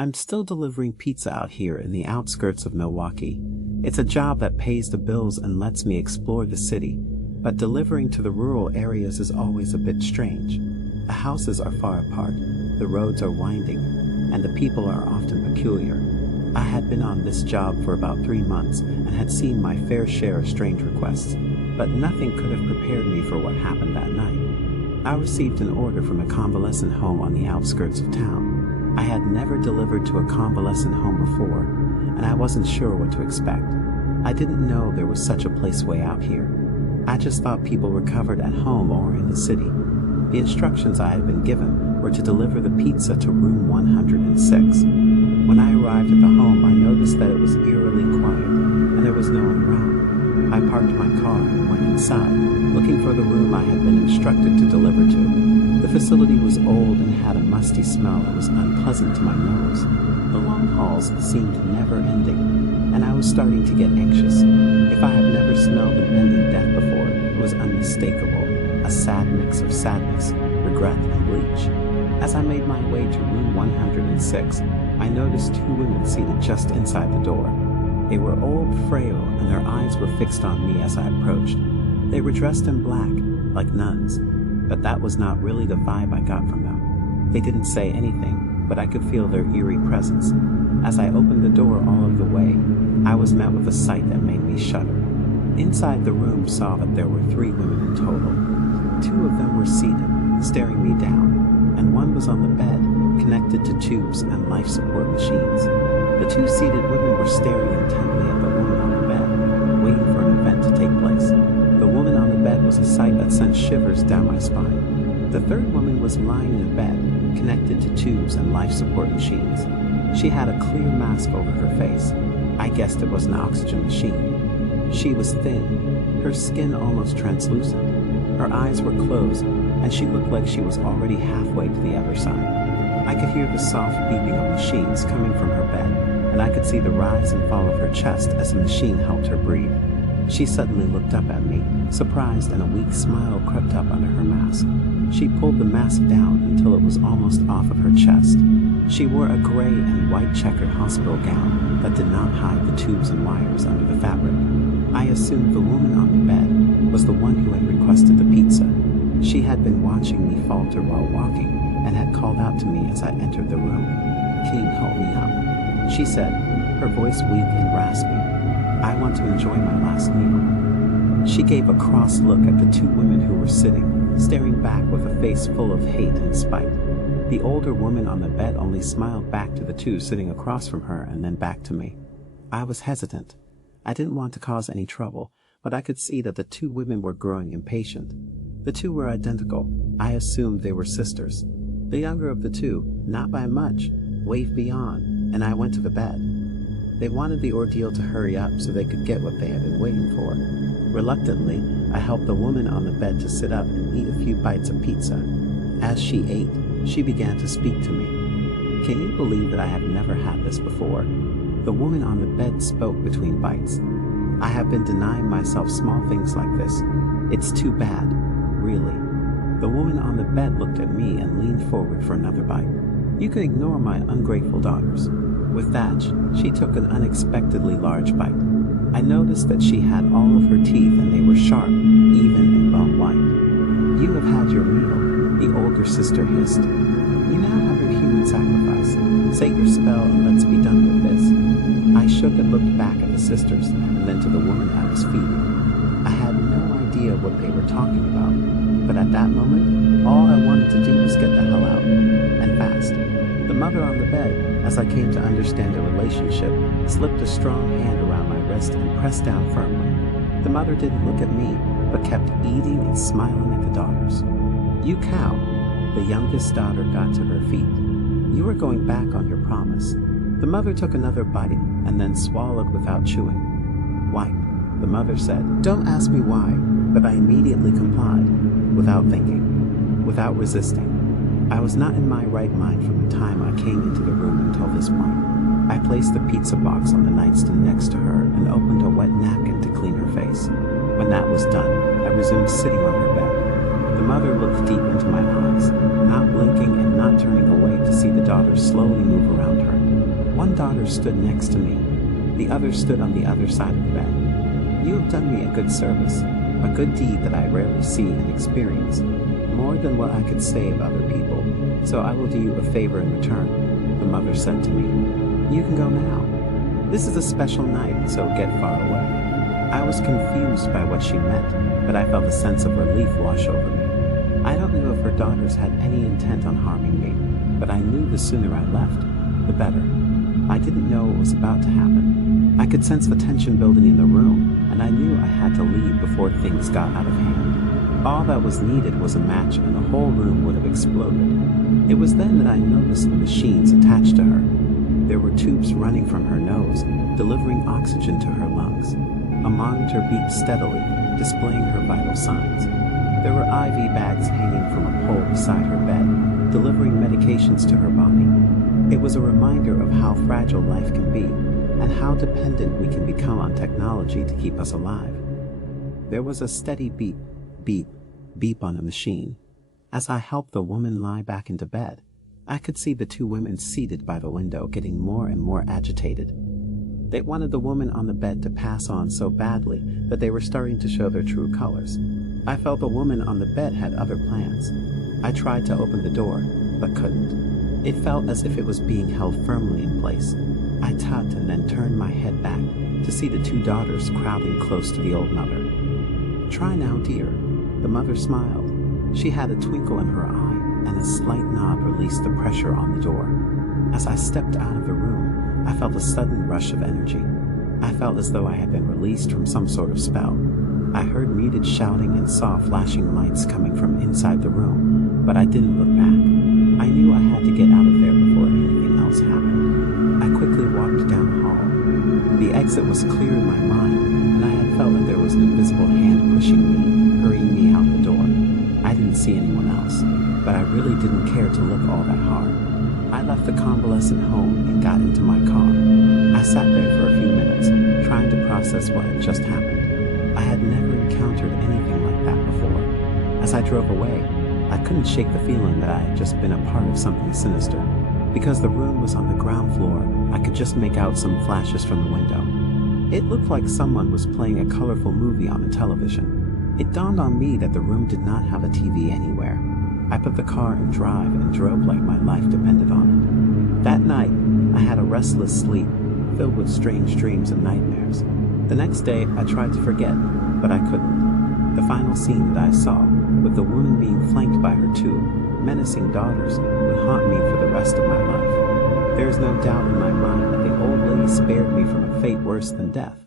I'm still delivering pizza out here in the outskirts of Milwaukee. It's a job that pays the bills and lets me explore the city, but delivering to the rural areas is always a bit strange. The houses are far apart, the roads are winding, and the people are often peculiar. I had been on this job for about 3 months and had seen my fair share of strange requests, but nothing could have prepared me for what happened that night. I received an order from a convalescent home on the outskirts of town. I had never delivered to a convalescent home before, and I wasn't sure what to expect. I didn't know there was such a place way out here. I just thought people recovered at home or in the city. The instructions I had been given were to deliver the pizza to room 106. When I arrived at the home, I noticed that it was eerily quiet, and there was no one around. I parked my car and went inside, looking for the room I had been instructed to deliver to. The facility was old and had a musty smell that was unpleasant to my nose. The long halls seemed never-ending, and I was starting to get anxious. If I have never smelled an ending death before, it was unmistakable, a sad mix of sadness, regret, and bleach. As I made my way to room 106, I noticed 2 women seated just inside the door. They were old, frail, and their eyes were fixed on me as I approached. They were dressed in black, like nuns, but that was not really the vibe I got from them. They didn't say anything, but I could feel their eerie presence. As I opened the door all of the way, I was met with a sight that made me shudder. Inside the room saw that there were 3 women in total. 2 of them were seated, staring me down, and one was on the bed, connected to tubes and life support machines. The 2 seated women were staring intently at the woman on the bed, waiting for an event to take place. The woman on the bed was a sight that sent shivers down my spine. The 3rd woman was lying in a bed, connected to tubes and life support machines. She had a clear mask over her face. I guessed it was an oxygen machine. She was thin, her skin almost translucent. Her eyes were closed, and she looked like she was already halfway to the other side. I could hear the soft beeping of machines coming from her bed, and I could see the rise and fall of her chest as the machine helped her breathe. She suddenly looked up at me, surprised, and a weak smile crept up under her mask. She pulled the mask down until it was almost off of her chest. She wore a gray and white checkered hospital gown that did not hide the tubes and wires under the fabric. I assumed the woman on the bed was the one who had requested the pizza. She had been watching me falter while walking and had called out to me as I entered the room. "Can you help me up?" she said, her voice weak and raspy. "I want to enjoy my last meal." She gave a cross look at the 2 women who were sitting, staring back with a face full of hate and spite. The older woman on the bed only smiled back to the 2 sitting across from her and then back to me. I was hesitant. I didn't want to cause any trouble, but I could see that the 2 women were growing impatient. The 2 were identical. I assumed they were sisters. The younger of the 2, not by much, waved me on, and I went to the bed. They wanted the ordeal to hurry up so they could get what they had been waiting for. Reluctantly, I helped the woman on the bed to sit up and eat a few bites of pizza. As she ate, she began to speak to me. Can you believe that I have never had this before? The woman on the bed spoke between bites. I have been denying myself small things like this. It's too bad, really. The woman on the bed looked at me and leaned forward for another bite. You can ignore my ungrateful daughters. With that, she took an unexpectedly large bite. I noticed that she had all of her teeth and they were sharp, even and bone-white. "You have had your meal," the older sister hissed. "You now have your human sacrifice. Say your spell and let's be done with this." I shook and looked back at the sisters and then to the woman I was feeding. I had no idea what they were talking about, but at that moment, all I wanted to do was get the hell out, and fast. The mother on the bed, as I came to understand the relationship, slipped a strong hand around my wrist and pressed down firmly. The mother didn't look at me, but kept eating and smiling at the daughters. "You cow!" The youngest daughter got to her feet. "You are going back on your promise." The mother took another bite and then swallowed without chewing. "Wipe," the mother said. Don't ask me why, but I immediately complied, without thinking, without resisting. I was not in my right mind from the time I came into the room until this point. I placed the pizza box on the nightstand next to her and opened a wet napkin to clean her face. When that was done, I resumed sitting on her bed. The mother looked deep into my eyes, not blinking and not turning away to see the daughter slowly move around her. daughter stood next to me. The other stood on the other side of the bed. You have done me a good service, a good deed that I rarely see and experience, more than what I could say of other people, so I will do you a favor in return, the mother said to me. You can go now. This is a special night, so get far away. I was confused by what she meant, but I felt a sense of relief wash over me. I don't know if her daughters had any intent on harming me, but I knew the sooner I left, the better. I didn't know what was about to happen. I could sense the tension building in the room, and I knew I had to leave before things got out of hand. All that was needed was a match, and the whole room would have exploded. It was then that I noticed the machines attached to her. There were tubes running from her nose, delivering oxygen to her lungs. A monitor beeped steadily, displaying her vital signs. There were IV bags hanging from a pole beside her bed, delivering medications to her body. It was a reminder of how fragile life can be, and how dependent we can become on technology to keep us alive. There was a steady beep, beep, beep on the machine. As I helped the woman lie back into bed, I could see the two women seated by the window getting more and more agitated. They wanted the woman on the bed to pass on so badly that they were starting to show their true colors. I felt the woman on the bed had other plans. I tried to open the door, but couldn't. It felt as if it was being held firmly in place. I tugged and then turned my head back to see the two daughters crowding close to the old mother. Try now, dear. The mother smiled. She had a twinkle in her eye, and a slight nod released the pressure on the door. As I stepped out of the room, I felt a sudden rush of energy. I felt as though I had been released from some sort of spell. I heard muted shouting and saw flashing lights coming from inside the room, but I didn't look back. I knew I had to get out of there before anything else happened. I quickly walked down the hall. The exit was clear in my mind, and I had felt that there was an invisible hand pushing me, hurrying me out the door. I didn't see anyone else, but I really didn't care to look all that hard. I left the convalescent home and got into my car. I sat there for a few minutes, trying to process what had just happened. I had never encountered anything like that before. As I drove away, I couldn't shake the feeling that I had just been a part of something sinister. Because the room was on the ground floor, I could just make out some flashes from the window. It looked like someone was playing a colorful movie on the television. It dawned on me that the room did not have a TV anywhere. I put the car in drive and drove like my life depended on it. That night, I had a restless sleep, filled with strange dreams and nightmares. The next day, I tried to forget, but I couldn't. The final scene that I saw, with the woman being flanked by her two menacing daughters, would haunt me for the rest of my life. There is no doubt in my mind that the old lady spared me from a fate worse than death.